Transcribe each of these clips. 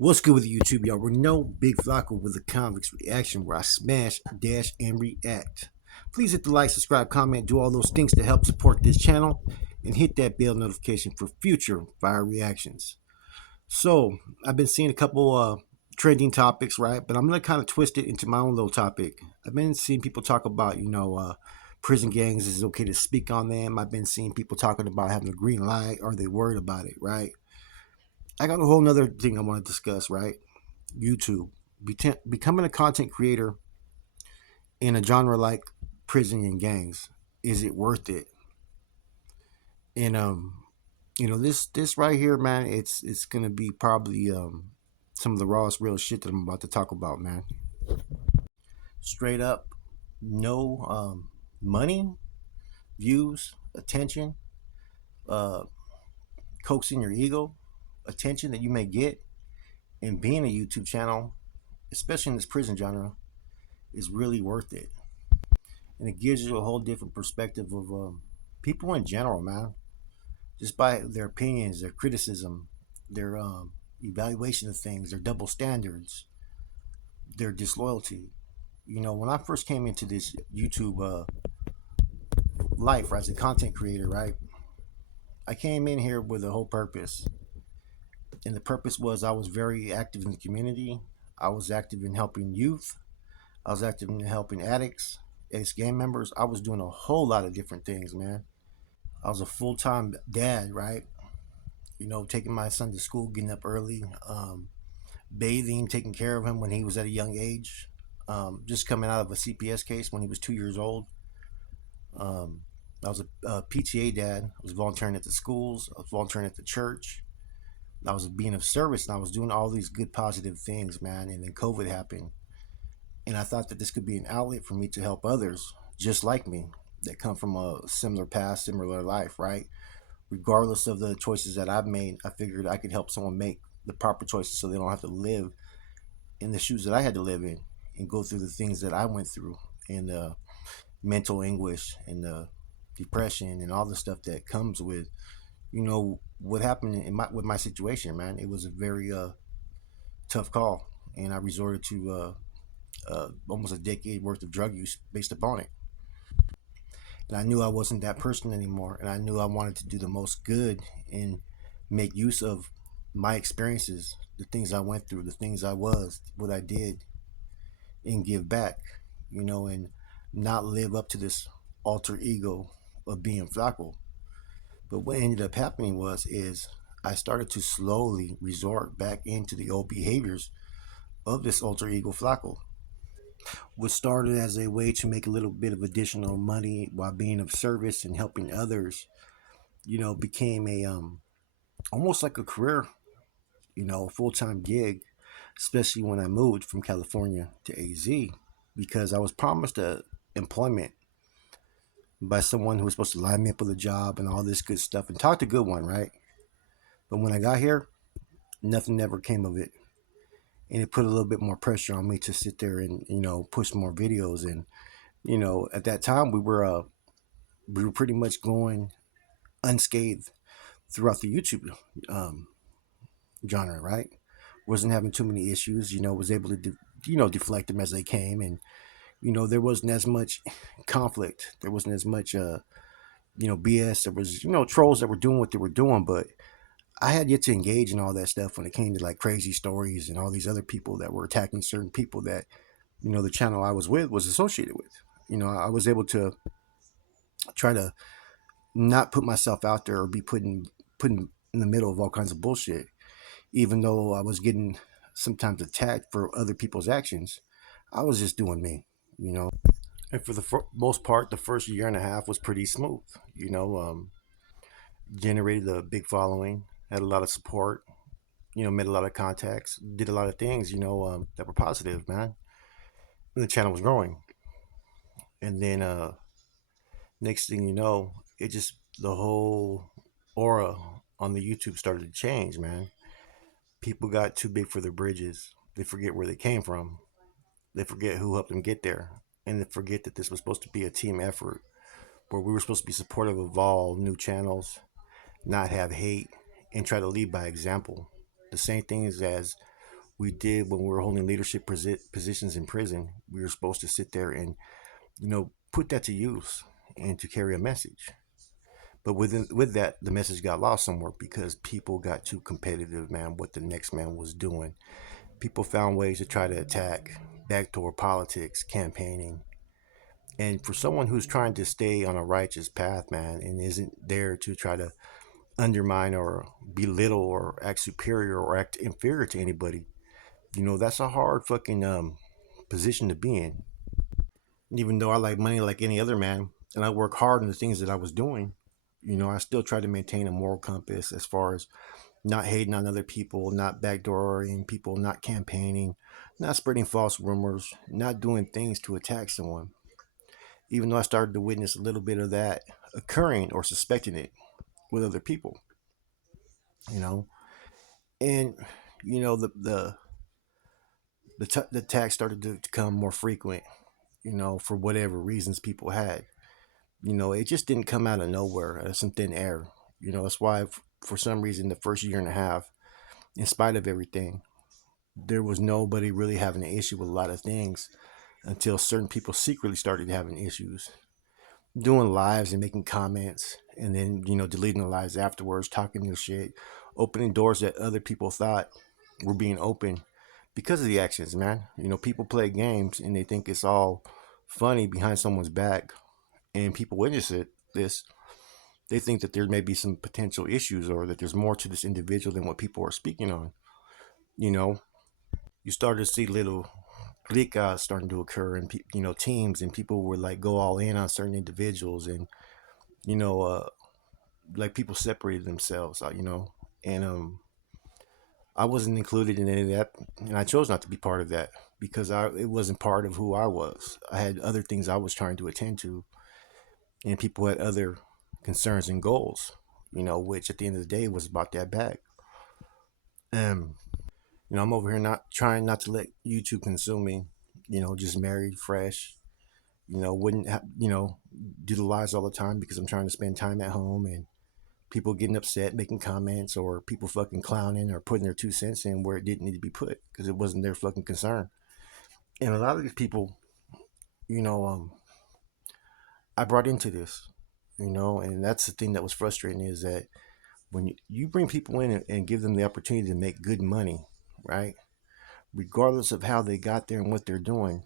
What's good with YouTube, y'all? We're no Big Flocko with a convicts reaction where I smash, dash, and react. Please hit the like, subscribe, comment, do all those things to help support this channel, and hit that bell notification for future fire reactions. So, I've been seeing a couple trending topics, right? But I'm going to kind of twist it into my own little topic. I've been seeing people talk about, prison gangs. Is it okay to speak on them? I've been seeing people talking about having a green light. Are they worried about it, right? I got a whole nother thing I want to discuss, right? YouTube. Becoming a content creator in a genre like prison and gangs, is it worth it? And this right here, man, it's gonna be probably some of the rawest real shit that I'm about to talk about, man. Straight up, no money, views, attention, uh, coaxing your ego, attention that you may get, and being a YouTube channel, especially in this prison genre, is really worth it. And it gives you a whole different perspective of people in general, man. Just by their opinions, their criticism, their evaluation of things, their double standards, their disloyalty. When I first came into this YouTube life, right, as a content creator, right, I came in here with a whole purpose. And the purpose was I was very active in the community. I was active in helping youth. I was active in helping addicts, ex-gang members. I was doing a whole lot of different things, man. I was a full-time dad, right? Taking my son to school, getting up early, bathing, taking care of him when he was at a young age, just coming out of a CPS case when he was 2 years old. I was a PTA dad. I was volunteering at the schools. I was volunteering at the church. I was being of service, and I was doing all these good, positive things, man. And then COVID happened, and I thought that this could be an outlet for me to help others just like me that come from a similar past, similar life, right? Regardless of the choices that I've made, I figured I could help someone make the proper choices so they don't have to live in the shoes that I had to live in and go through the things that I went through and the mental anguish and the depression and all the stuff that comes with what happened with my situation, man. It was a very tough call, and I resorted to almost a decade worth of drug use based upon it. And I knew I wasn't that person anymore, and I knew I wanted to do the most good and make use of my experiences, the things I went through, the things I was, what I did, and give back, and not live up to this alter ego of being Flacco. But what ended up happening is I started to slowly resort back into the old behaviors of this alter ego Flacco. What started as a way to make a little bit of additional money while being of service and helping others, became a almost like a career, full time gig, especially when I moved from California to AZ because I was promised employment by someone who was supposed to line me up with a job and all this good stuff and talk a good one, right? But when I got here, nothing ever came of it. And it put a little bit more pressure on me to sit there and, push more videos. And, at that time we were pretty much going unscathed throughout the YouTube um, genre, right? Wasn't having too many issues, was able to, deflect them as they came. And, there wasn't as much conflict. There wasn't as much, BS. There was, trolls that were doing what they were doing, but I had yet to engage in all that stuff when it came to like crazy stories and all these other people that were attacking certain people that, the channel I was with was associated with. I was able to try to not put myself out there or be putting in the middle of all kinds of bullshit, even though I was getting sometimes attacked for other people's actions. I was just doing me, you know. And for the most part, the first year and a half was pretty smooth. Generated a big following, had a lot of support, made a lot of contacts, did a lot of things, that were positive, man. And the channel was growing. And then next thing you know, it just, the whole aura on the YouTube started to change, man. People got too big for their bridges. They forget where they came from. They forget who helped them get there. And they forget that this was supposed to be a team effort where we were supposed to be supportive of all new channels, not have hate, and try to lead by example. The same thing as we did when we were holding leadership positions in prison. We were supposed to sit there and, put that to use and to carry a message. But with that, the message got lost somewhere because people got too competitive, man, what the next man was doing. People found ways to try to attack, backdoor politics, campaigning. And for someone who's trying to stay on a righteous path, man, and isn't there to try to undermine or belittle or act superior or act inferior to anybody, that's a hard fucking position to be in. Even though I like money like any other man, and I work hard on the things that I was doing, I still try to maintain a moral compass as far as not hating on other people, not backdooring people, not campaigning, not spreading false rumors, not doing things to attack someone. Even though I started to witness a little bit of that occurring or suspecting it with other people, you know, and the attacks started to become more frequent, for whatever reasons people had. It just didn't come out of nowhere, some thin air. That's why for some reason the first year and a half, in spite of everything, there was nobody really having an issue with a lot of things until certain people secretly started having issues, doing lives and making comments, and then deleting the lives afterwards, talking their shit, opening doors that other people thought were being open because of the actions, man. People play games and they think it's all funny behind someone's back, and people witness it. This They think that there may be some potential issues or that there's more to this individual than what people are speaking on. You know, you start to see little cliques starting to occur and teams, and people would like go all in on certain individuals, and you know uh like people separated themselves, and I wasn't included in any of that, and I chose not to be part of that because it wasn't part of who I was. I had other things I was trying to attend to, and people had other concerns and goals, which at the end of the day was about that bag. um I'm over here not trying not to let YouTube consume me, just married, fresh, wouldn't do the lives all the time because I'm trying to spend time at home, and people getting upset, making comments, or people fucking clowning or putting their 2 cents in where it didn't need to be put because it wasn't their fucking concern. And a lot of these people, you know, um, I brought into this, and that's the thing that was frustrating is that when you bring people in and give them the opportunity to make good money, right? Regardless of how they got there and what they're doing,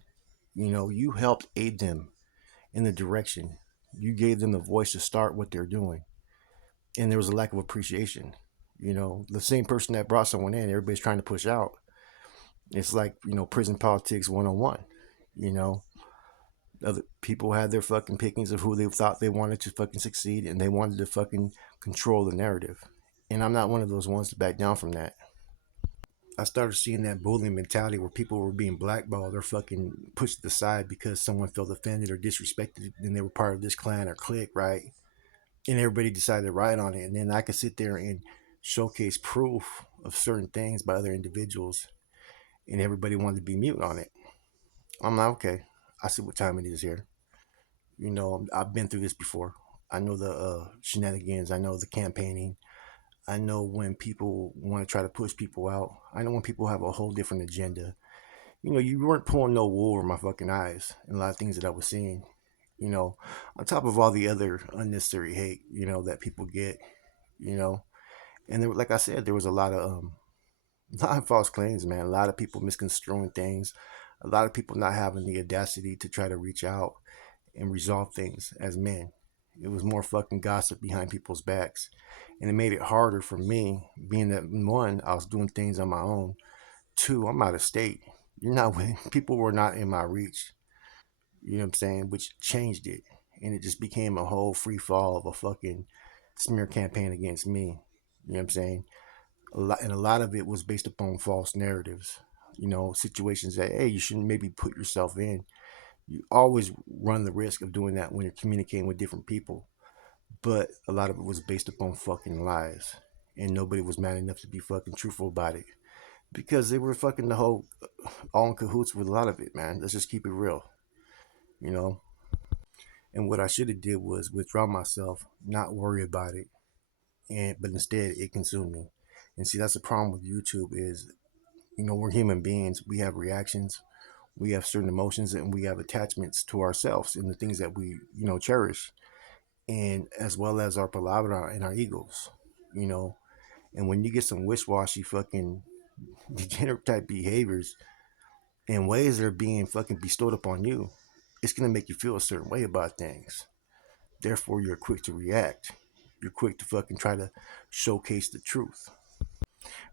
you helped aid them in the direction. You gave them the voice to start what they're doing. And there was a lack of appreciation. The same person that brought someone in, everybody's trying to push out. It's like, prison politics 101. You know, other people had their fucking pickings of who they thought they wanted to fucking succeed, and they wanted to fucking control the narrative. And I'm not one of those ones to back down from that. I started seeing that bullying mentality where people were being blackballed or fucking pushed aside because someone felt offended or disrespected and they were part of this clan or clique, right? And everybody decided to write on it. And then I could sit there and showcase proof of certain things by other individuals, and everybody wanted to be mute on it. I'm like, okay, I see what time it is here. I've been through this before. I know the shenanigans. I know the campaigning. I know when people want to try to push people out. I know when people have a whole different agenda. You weren't pulling no wool over my fucking eyes and a lot of things that I was seeing. On top of all the other unnecessary hate, that people get, you know. And there, like I said, there was a lot of a lot of false claims, man. A lot of people misconstruing things. A lot of people not having the audacity to try to reach out and resolve things as men. It was more fucking gossip behind people's backs. And it made it harder for me, being that one, I was doing things on my own. Two, I'm out of state. You're not people were not in my reach. You know what I'm saying? Which changed it. And it just became a whole free fall of a fucking smear campaign against me. You know what I'm saying? A lot of it was based upon false narratives. Situations that, hey, you shouldn't maybe put yourself in. You always run the risk of doing that when you're communicating with different people. But a lot of it was based upon fucking lies. And nobody was mad enough to be fucking truthful about it. Because they were fucking the whole all in cahoots with a lot of it, man. Let's just keep it real, you know. And what I should have did was withdraw myself, not worry about it, but instead it consumed me. And see, that's the problem with YouTube is We're human beings. We have reactions, we have certain emotions, and we have attachments to ourselves and the things that we, cherish, and as well as our palabra and our egos, you know. And when you get some wish-washy fucking degenerate type behaviors and ways that are being fucking bestowed upon you, it's gonna make you feel a certain way about things. Therefore, you're quick to react. You're quick to fucking try to showcase the truth.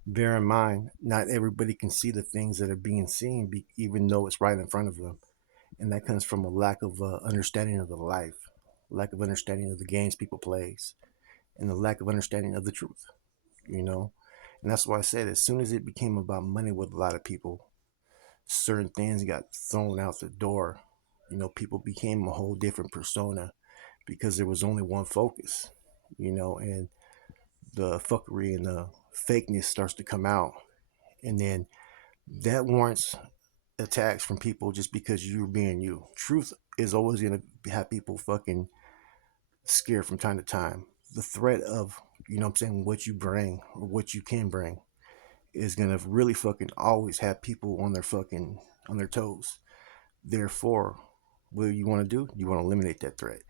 Bear in mind, not everybody can see the things that are being seen, even though it's right in front of them. And that comes from a lack of understanding of the life, lack of understanding of the games people plays, and the lack of understanding of the truth, you know? And that's why I said as soon as it became about money with a lot of people, certain things got thrown out the door. People became a whole different persona because there was only one focus, and the fuckery and the fakeness starts to come out. And then that warrants attacks from people just because you're being you. Truth is always going to have people fucking scared from time to time. The threat of, what you bring or what you can bring is going to really fucking always have people on their toes. Therefore, what you want to do? You want to eliminate that threat.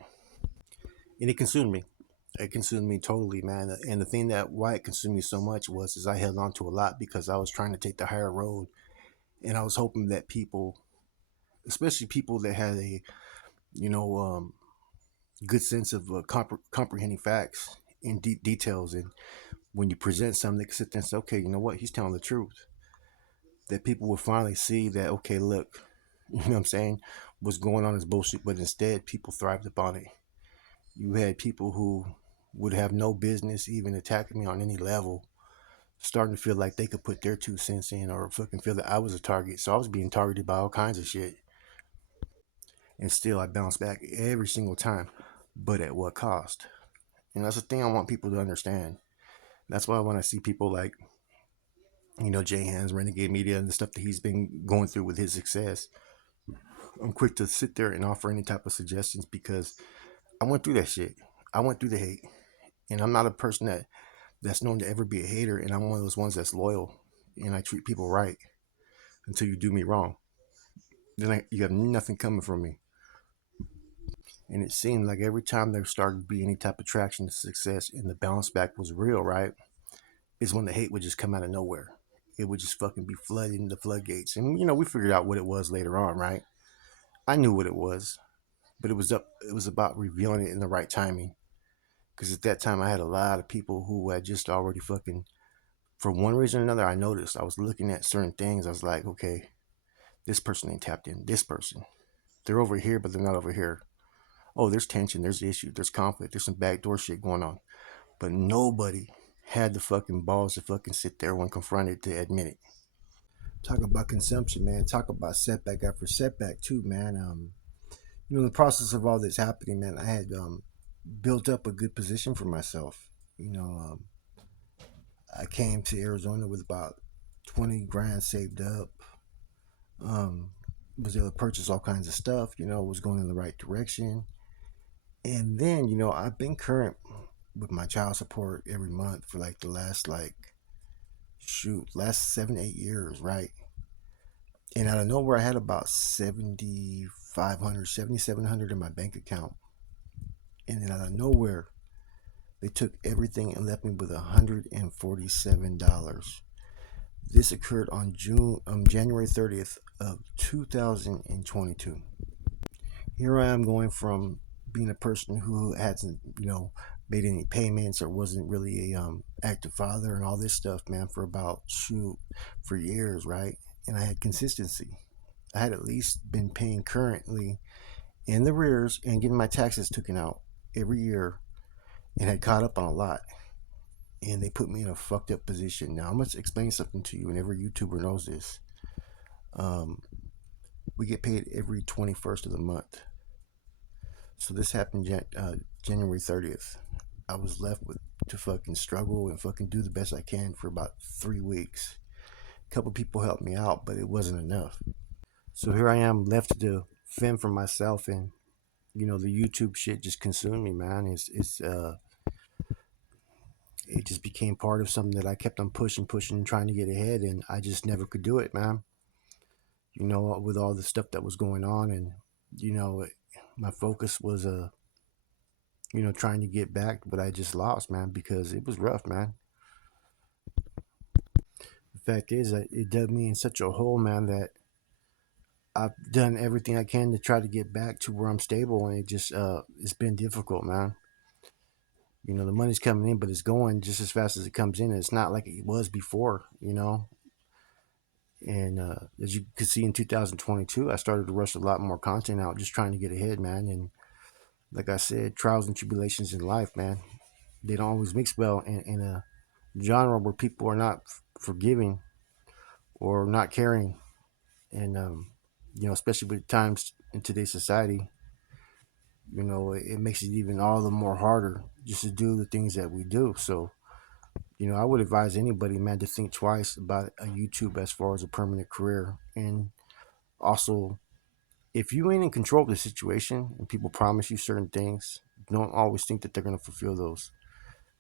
And it consumed me. It consumed me totally, man. And the thing that why it consumed me so much was is I held on to a lot because I was trying to take the higher road, and I was hoping that people, especially people that had a you know good sense of comprehending facts in deep details, and when you present something, they can sit there and say, okay, you know what, he's telling the truth. That people will finally see that, okay, look, you know what I'm saying, what's going on is bullshit, but instead people thrived upon it. You had people who would have no business even attacking me on any level, starting to feel like they could put their 2 cents in or fucking feel that I was a target. So I was being targeted by all kinds of shit. And still I bounced back every single time. But at what cost? And that's the thing I want people to understand. That's why when I see people like, Jay Hans, Renegade Media, and the stuff that he's been going through with his success, I'm quick to sit there and offer any type of suggestions because I went through that shit. I went through the hate. And I'm not a person that's known to ever be a hater, and I'm one of those ones that's loyal and I treat people right until you do me wrong. Then you have nothing coming from me. And it seemed like every time there started to be any type of traction to success and the bounce back was real, right? Is when the hate would just come out of nowhere. It would just fucking be flooding the floodgates. And we figured out what it was later on, right? I knew what it was, but it was about revealing it in the right timing. Because at that time I had a lot of people who had just already fucking, for one reason or another, I noticed I was looking at certain things. I was like, okay, this person ain't tapped in. This person, they're over here, but they're not over here. Oh, there's tension, there's issue, there's conflict, there's some backdoor shit going on. But nobody had the fucking balls to fucking sit there when confronted to admit it. Talk about consumption, man. Talk about setback after setback too, man. In the process of all this happening, man, I had built up a good position for myself. You know, um, I came to Arizona with about 20 grand saved up. Um, was able to purchase all kinds of stuff. Was going in the right direction. And then, I've been current with my child support every month for like the last last 7 8 years, right? And out of nowhere, I had about 7,500, 7,700 in my bank account. And then out of nowhere, they took everything and left me with $147. This occurred on January 30th of 2022. Here I am going from being a person who hasn't, made any payments or wasn't really a active father and all this stuff, man, for about for years, right? And I had consistency. I had at least been paying currently in the rears and getting my taxes taken out every year and had caught up on a lot. And they put me in a fucked up position. Now I'm gonna explain something to you, and every YouTuber knows this. Um, we get paid every 21st of the month. So this happened January 30th. I was left with to fucking struggle and fucking do the best I can for about 3 weeks. A couple people helped me out, but it wasn't enough. So here I am left to fend for myself, and the YouTube shit just consumed me, man. it just became part of something that I kept on pushing, pushing, trying to get ahead, and I just never could do it, man. With all the stuff that was going on, and you know, my focus was trying to get back, but I just lost, man, because it was rough, man. The fact is that it dug me in such a hole, man, that I've done everything I can to try to get back to where I'm stable, and it's been difficult, man. The money's coming in, but it's going just as fast as it comes in. It's not like it was before, And as you could see in 2022, I started to rush a lot more content out, just trying to get ahead, man. And like I said, trials and tribulations in life, man, they don't always mix well in a genre where people are not forgiving or not caring, and especially with times in today's society, it makes it even all the more harder just to do the things that we do. So, I would advise anybody, man, to think twice about a YouTube as far as a permanent career. And also, if you ain't in control of the situation and people promise you certain things, don't always think that they're going to fulfill those,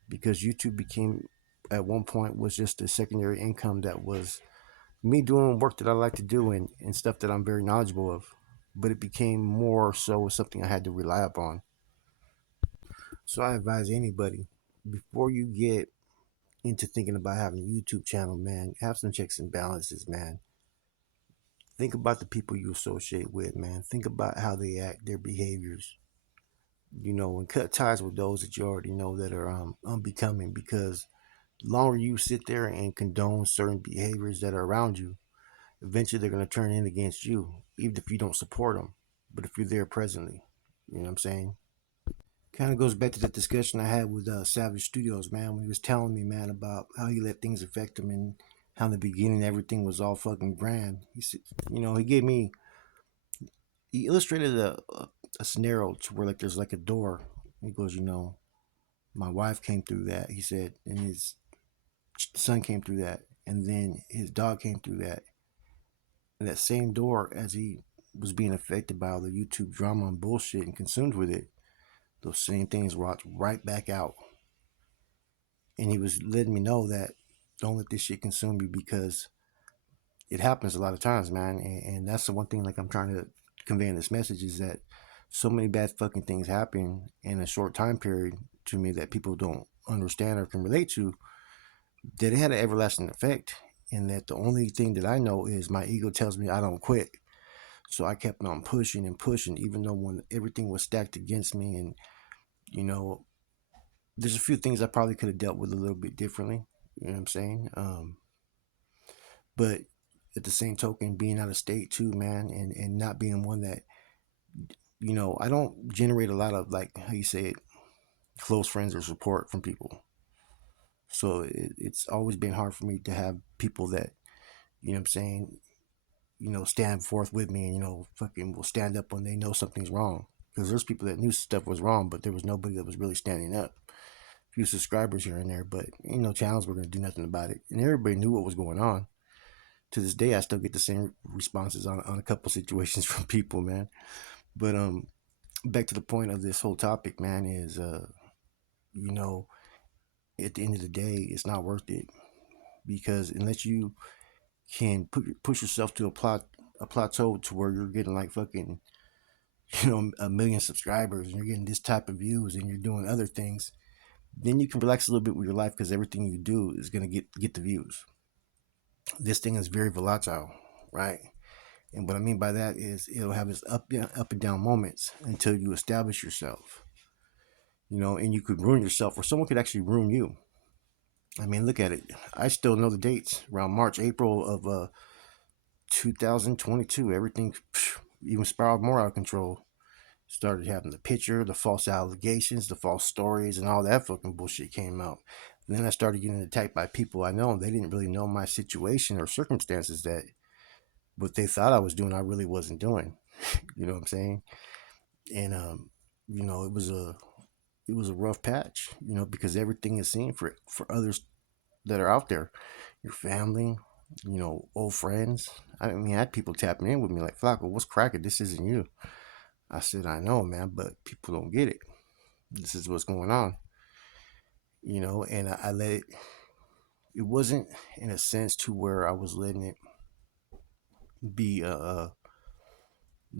because YouTube became, at one point, was just a secondary income that was me doing work that I like to do, and stuff that I'm very knowledgeable of. But it became more so something I had to rely upon. So I advise anybody, before you get into thinking about having a YouTube channel, man, have some checks and balances, man. Think about the people you associate with, man. Think about how they act, their behaviors, and cut ties with those that you already know that are unbecoming, because the longer you sit there and condone certain behaviors that are around you, eventually they're going to turn in against you, even if you don't support them. But if you're there presently, you know what I'm saying? Kind of goes back to that discussion I had with Savage Studios, man, when he was telling me, man, about how he let things affect him, and how in the beginning everything was all fucking grand. He said, he illustrated a scenario to where, like, there's like a door. He goes, my wife came through that, he said, and his son came through that, and then his dog came through that. And that same door, as he was being affected by all the YouTube drama and bullshit and consumed with it, those same things brought right back out. And he was letting me know that don't let this shit consume you, because it happens a lot of times, man. And that's the one thing, like, I'm trying to convey in this message, is that so many bad fucking things happen in a short time period to me that people don't understand or can relate to, that it had an everlasting effect. And that the only thing that I know is my ego tells me I don't quit. So I kept on pushing and pushing, even though when everything was stacked against me. And, you know, there's a few things I probably could have dealt with a little bit differently. You know what I'm saying? But at the same token, being out of state too, man, and not being one that, I don't generate a lot of, like, how you say it, close friends or support from people. So it's always been hard for me to have people that, you know what I'm saying, stand forth with me, and, fucking will stand up when they know something's wrong. Because there's people that knew stuff was wrong, but there was nobody that was really standing up. A few subscribers here and there, but ain't no channels were going to do nothing about it. And everybody knew what was going on. To this day, I still get the same responses on a couple situations from people, man. But back to the point of this whole topic, man, is you know, at the end of the day, it's not worth it, because unless you can push yourself to a plateau to where you're getting like fucking, a million subscribers, and you're getting this type of views, and you're doing other things, then you can relax a little bit with your life, because everything you do is gonna get the views. This thing is very volatile, right? And what I mean by that is it'll have its up and down moments until you establish yourself. And you could ruin yourself, or someone could actually ruin you. I mean, look at it. I still know the dates, around March, April of 2022. Everything even spiraled more out of control. Started having the picture, the false allegations, the false stories, and all that fucking bullshit came out. And then I started getting attacked by people I know, and they didn't really know my situation or circumstances, that what they thought I was doing, I really wasn't doing. You know what I'm saying? And it was a rough patch, because everything is seen for others that are out there, your family, old friends. I mean, I had people tapping in with me like, Flacco, what's cracking? This isn't you. I said, I know, man, but people don't get it. This is what's going on. and I let it. It wasn't in a sense to where I was letting it be the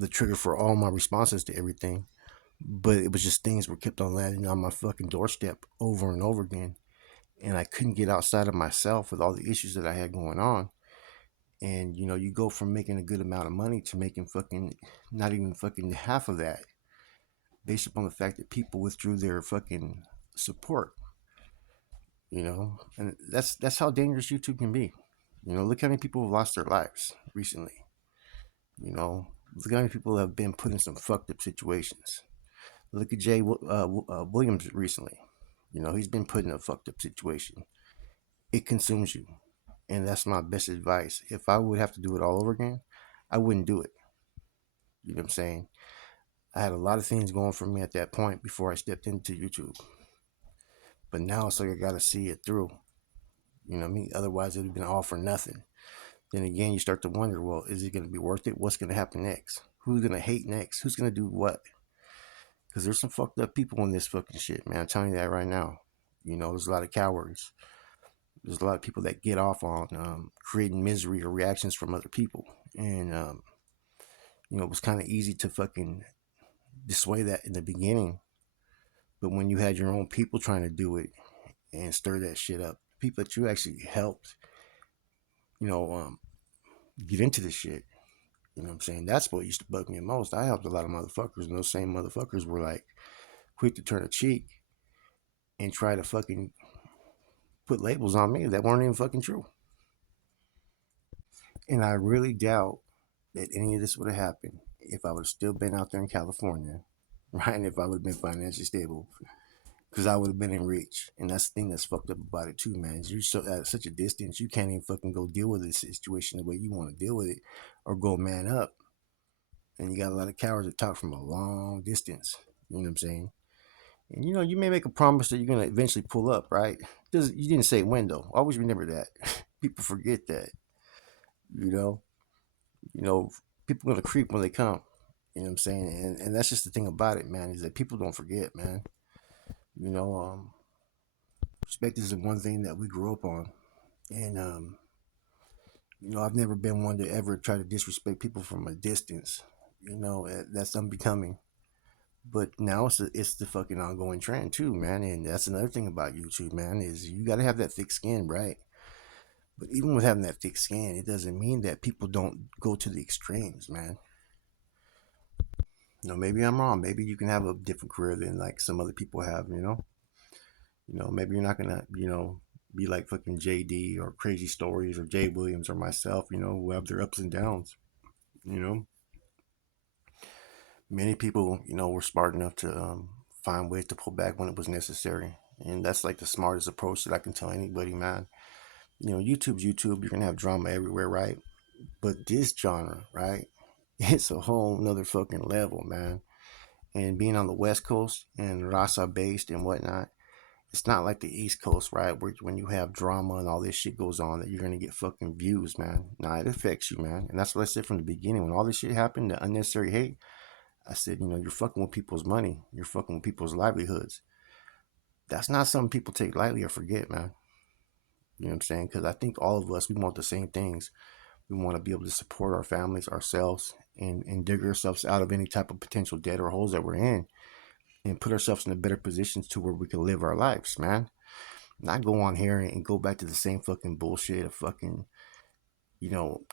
trigger for all my responses to everything, but it was just things were kept on landing on my fucking doorstep over and over again, and I couldn't get outside of myself with all the issues that I had going on. And you go from making a good amount of money to making fucking not even fucking half of that, based upon the fact that people withdrew their fucking support. And that's how dangerous YouTube can be. Look how many people have lost their lives recently. You know, look how many people have been put in some fucked up situations. Look at Jay Williams recently. He's been put in a fucked up situation. It consumes you, and that's my best advice. If I would have to do it all over again, I wouldn't do it. You know what I'm saying? I had a lot of things going for me at that point before I stepped into YouTube, but now it's like I gotta see it through. You know what I mean? Otherwise, it'd have been all for nothing. Then again, you start to wonder, well, is it going to be worth it? What's going to happen next? Who's going to hate next? Who's going to do what? Because there's some fucked up people in this fucking shit, man. I'm telling you that right now. There's a lot of cowards. There's a lot of people that get off on creating misery or reactions from other people. And, it was kind of easy to fucking dissuade that in the beginning. But when you had your own people trying to do it and stir that shit up, people that you actually helped, you know, um, get into this shit. You know what I'm saying? That's what used to bug me the most. I helped a lot of motherfuckers, and those same motherfuckers were like quick to turn a cheek and try to fucking put labels on me that weren't even fucking true. And I really doubt that any of this would have happened if I would have still been out there in California, right? And if I would have been financially stable, because I would have been in reach. And that's the thing that's fucked up about it too, man. Is you're so at such a distance, you can't even fucking go deal with this situation the way you want to deal with it, or go man up. And you got a lot of cowards that talk from a long distance. You know what I'm saying? And you may make a promise that you're gonna eventually pull up, right? You didn't say when though. Always remember that. People forget that. You know, you know, people gonna creep when they come. You know what I'm saying? And that's just the thing about it, man, is that people don't forget, man. You know, respect is the one thing that we grew up on, and I've never been one to ever try to disrespect people from a distance. That's unbecoming. But now it's the fucking ongoing trend too, man. And that's another thing about YouTube, man, is you got to have that thick skin, right? But even with having that thick skin, it doesn't mean that people don't go to the extremes, man. Maybe I'm wrong. Maybe you can have a different career than like some other people have. Maybe you're not gonna, be like fucking JD or Crazy Stories or Jay Williams or myself. Who have their ups and downs. You know, Many people, were smart enough to find ways to pull back when it was necessary. And that's like the smartest approach that I can tell anybody, man. YouTube's YouTube. You're going to have drama everywhere, right? But this genre, right? It's a whole nother fucking level, man. And being on the West Coast and Rasa based and whatnot, it's not like the East Coast, right? Where when you have drama and all this shit goes on, that you're going to get fucking views, man. Nah, it affects you, man. And that's what I said from the beginning. When all this shit happened, the unnecessary hate, I said, you're fucking with people's money. You're fucking with people's livelihoods. That's not something people take lightly or forget, man. You know what I'm saying? Because I think all of us, we want the same things. We want to be able to support our families, ourselves, and dig ourselves out of any type of potential debt or holes that we're in and put ourselves in a better positions to where we can live our lives, man. Not go on here and go back to the same fucking bullshit of fucking,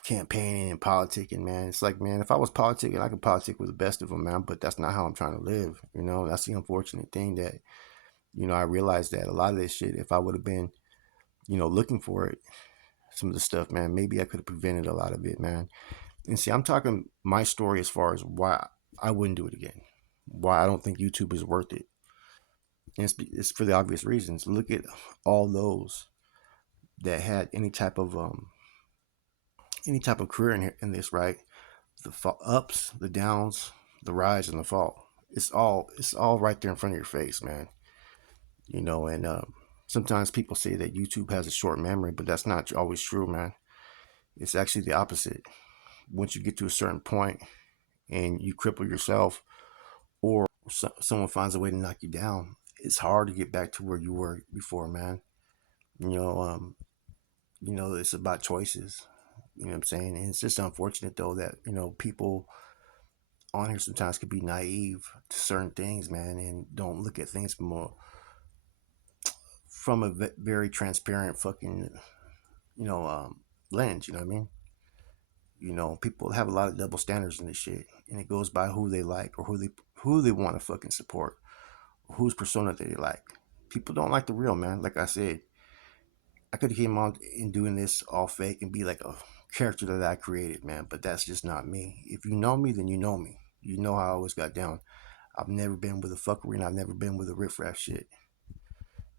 campaigning and politicking, man. It's like, man, if I was politicking, I could politic with the best of them, man, but that's not how I'm trying to live. That's the unfortunate thing that, I realized that a lot of this shit, if I would have been, looking for it, some of the stuff, man, maybe I could have prevented a lot of it, man. And see, I'm talking my story as far as why I wouldn't do it again, why I don't think YouTube is worth it. And it's for the obvious reasons. Look at all those that had any type of career in this, right? The ups, the downs, the rise and the fall. It's all right there in front of your face, man. And sometimes people say that YouTube has a short memory, but that's not always true, man. It's actually the opposite. Once you get to a certain point and you cripple yourself, or someone finds a way to knock you down, it's hard to get back to where you were before, man. You know, it's about choices. You know what I'm saying? And it's just unfortunate though that people on here sometimes could be naive to certain things, man, and don't look at things from a very transparent fucking you know lens. You know what I mean? People have a lot of double standards in this shit, and it goes by who they like or who they want to fucking support, or whose persona they like. People don't like the real, man. Like I said, I could have came on and doing this all fake and be like a character that I created, man. But that's just not me. If you know me, then you know me. You know how I always got down. I've never been with a fuckery, and I've never been with a riffraff shit.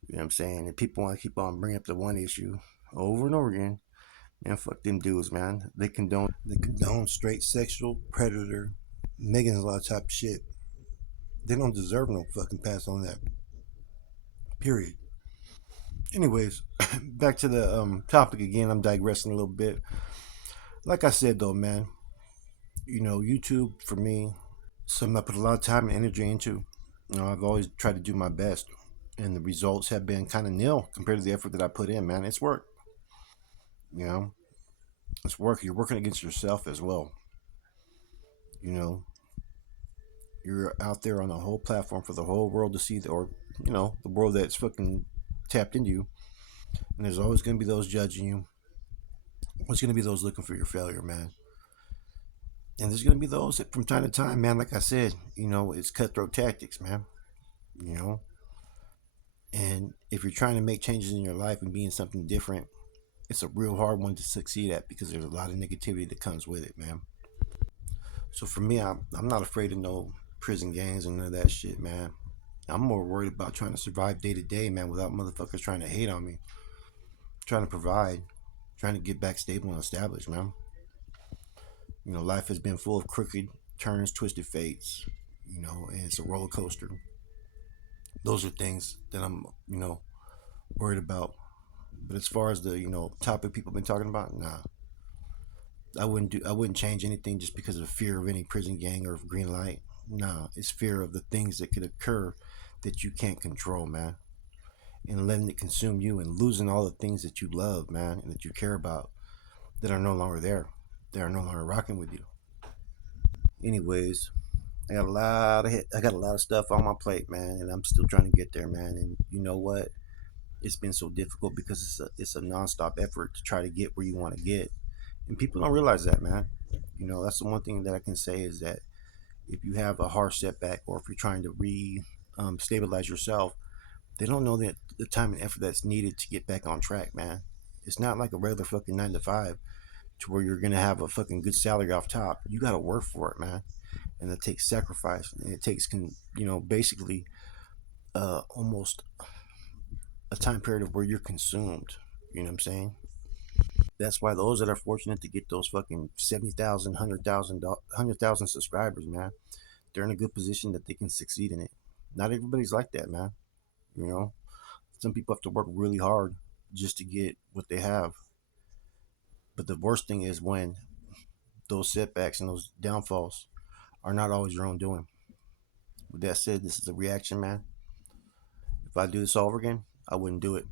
You know what I'm saying? And people want to keep on bringing up the one issue over and over again. Man, fuck them dudes, man. They condone straight sexual predator, Megan's law type shit. They don't deserve no fucking pass on that. Period. Anyways, back to the topic again. I'm digressing a little bit. Like I said though, man, YouTube for me, something I put a lot of time and energy into. I've always tried to do my best, and the results have been kind of nil compared to the effort that I put in. Man, it's work. You know, it's work. You're working against yourself as well. You know, you're out there on a whole platform for the whole world to see, or the world that's fucking tapped into you. And there's always going to be those judging you. There's going to be those looking for your failure, man. And there's going to be those that from time to time, man, like I said, it's cutthroat tactics, man. You know, and if you're trying to make changes in your life and being something different, it's a real hard one to succeed at because there's a lot of negativity that comes with it, man. So for me, I'm not afraid of no prison gangs and none of that shit, man. I'm more worried about trying to survive day to day, man, without motherfuckers trying to hate on me, trying to provide, trying to get back stable and established, man. Life has been full of crooked turns, twisted fates, and it's a roller coaster. Those are things that I'm, worried about. But as far as the, topic people been talking about, nah. I wouldn't change anything just because of fear of any prison gang or of green light. Nah, it's fear of the things that could occur that you can't control, man. And letting it consume you and losing all the things that you love, man, and that you care about that are no longer there. They are no longer rocking with you. Anyways, I got a lot of stuff on my plate, man, and I'm still trying to get there, man. And you know what? It's been so difficult because it's a nonstop effort to try to get where you want to get, and people don't realize that, man. That's the one thing that I can say is that if you have a harsh setback or if you're trying to stabilize yourself, they don't know that the time and effort that's needed to get back on track, man. It's not like a regular fucking 9 to 5 to where you're gonna have a fucking good salary off top. You gotta work for it, man, and it takes sacrifice, and it takes basically almost a time period of where you're consumed. You know what I'm saying? That's why those that are fortunate to get those fucking 70,000, 100,000 subscribers, man, they're in a good position that they can succeed in it. Not everybody's like that, man. You know, some people have to work really hard just to get what they have. But the worst thing is when those setbacks and those downfalls are not always your own doing. With that said, this is a reaction, man. If I do this all over again, I wouldn't do it.